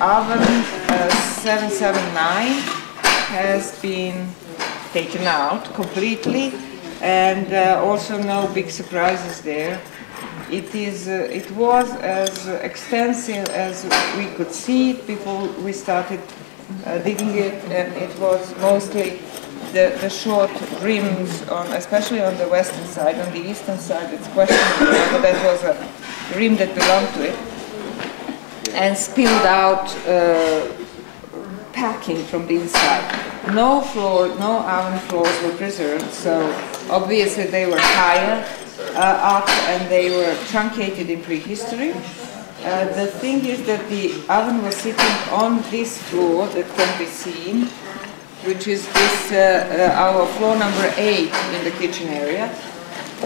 oven 779 has been taken out completely, and also no big surprises there. It was as extensive as we could see it before we started digging it, and it was mostly the short rims, especially on the western side. On the eastern side, it's questionable whether that was a rim that belonged to it, and spilled out packing from the inside. No oven floors were preserved, so obviously they were higher up and they were truncated in prehistory. The thing is that the oven was sitting on this floor that can be seen, which is this our floor number 8 in the kitchen area.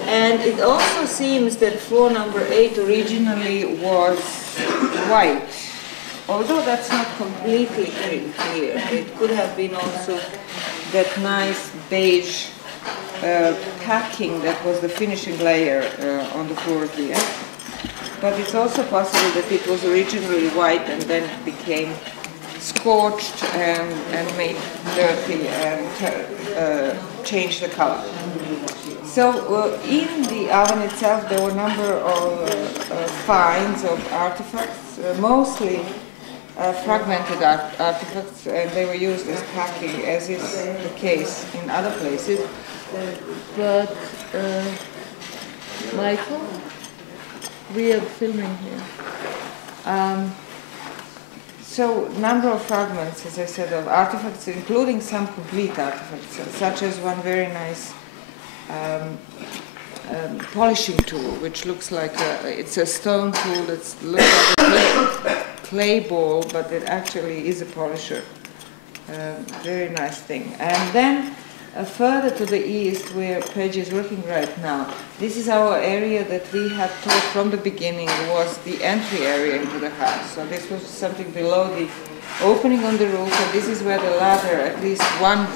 And it also seems that floor number 8 originally was white, although that's not completely clear. It could have been also that nice beige packing that was the finishing layer on the floor here. But it's also possible that it was originally white and then became scorched and made dirty and changed the color. So in the oven itself there were a number of finds of artifacts, mostly fragmented artifacts, and they were used as packing, as is the case in other places. But Michael, we are filming here. So, number of fragments, as I said, of artifacts, including some complete artifacts, such as one very nice polishing tool, which looks like it's a stone tool that looks like a clay ball, but it actually is a polisher. Very nice thing. And then further to the east, where Paige is working right now, this is our area that we had thought from the beginning was the entry area into the house. So this was something below the opening on the roof, and this is where the ladder, at least one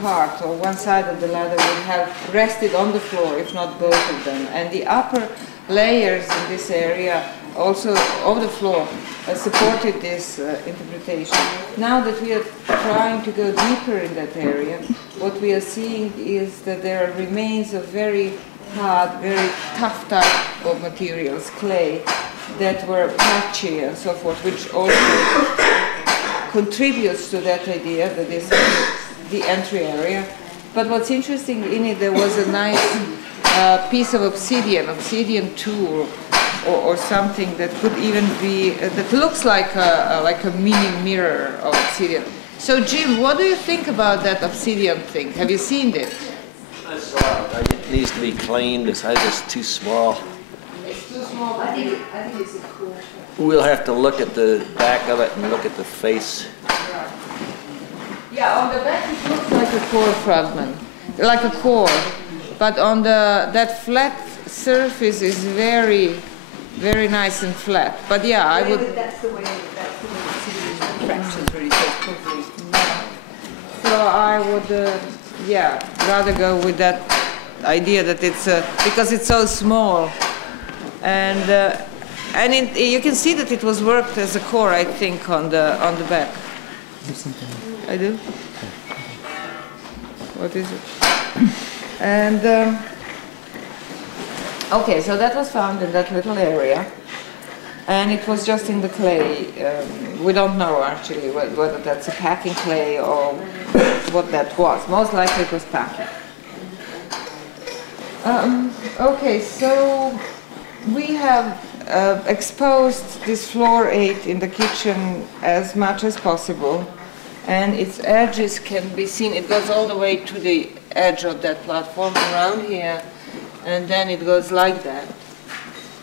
part or one side of the ladder would have rested on the floor, if not both of them. And the upper layers in this area, also of the floor, supported this interpretation. Now that we are trying to go deeper in that area, what we are seeing is that there are remains of very hard, very tough type of materials, clay, that were patchy and so forth, which also contributes to that idea that this is the entry area. But what's interesting in it, there was a nice piece of obsidian tool, or something that could even be, that looks like a mini mirror of obsidian. So Jim, what do you think about that obsidian thing? Have you seen it? I saw it. It needs to be cleaned. It's just too small. It's too small. I think it's a cool. We'll have to look at the back of it and look at the face. Yeah, on the back it looks like a core fragment, like a core, but on that flat surface is very nice and flat. But yeah, I would. That's the way fractions really so. So I would, yeah, rather go with that idea that it's because it's so small, and you can see that it was worked as a core, I think, on the back. I do. What is it? And. Okay, so that was found in that little area, and it was just in the clay. We don't know actually whether that's a packing clay or what that was. Most likely it was packing. Okay, so we have exposed this floor 8 in the kitchen as much as possible, and its edges can be seen. It goes all the way to the edge of that platform around here. And then it goes like that,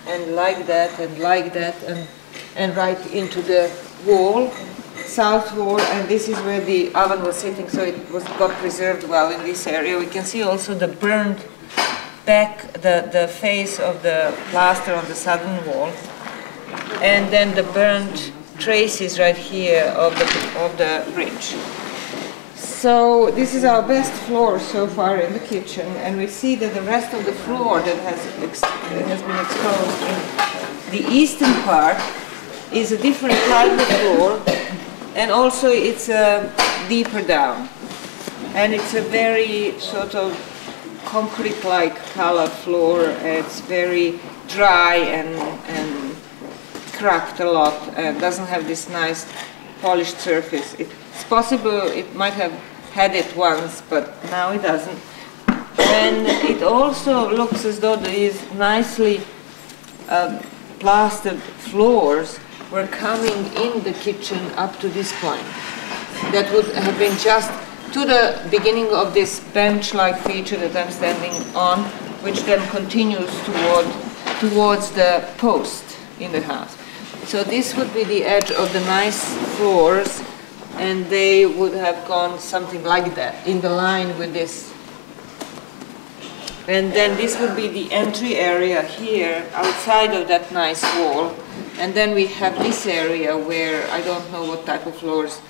and like that, and like that, and right into the wall, south wall, and this is where the oven was sitting, so it got preserved well in this area. We can see also the burned back, the face of the plaster on the southern wall, and then the burned traces right here of the bridge. So this is our best floor so far in the kitchen, and we see that the rest of the floor that has been exposed The eastern part is a different type of floor, and also it's deeper down. And it's a very sort of concrete-like color floor. It's very dry and cracked a lot, and doesn't have this nice polished surface. It's possible it might have had it once, but now it doesn't. And it also looks as though these nicely plastered floors were coming in the kitchen up to this point. That would have been just to the beginning of this bench-like feature that I'm standing on, which then continues towards the post in the house. So this would be the edge of the nice floors, and they would have gone something like that, in the line with this. And then this would be the entry area here, outside of that nice wall. And then we have this area where I don't know what type of floors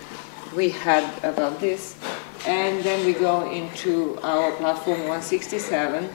we had above this. And then we go into our platform 167,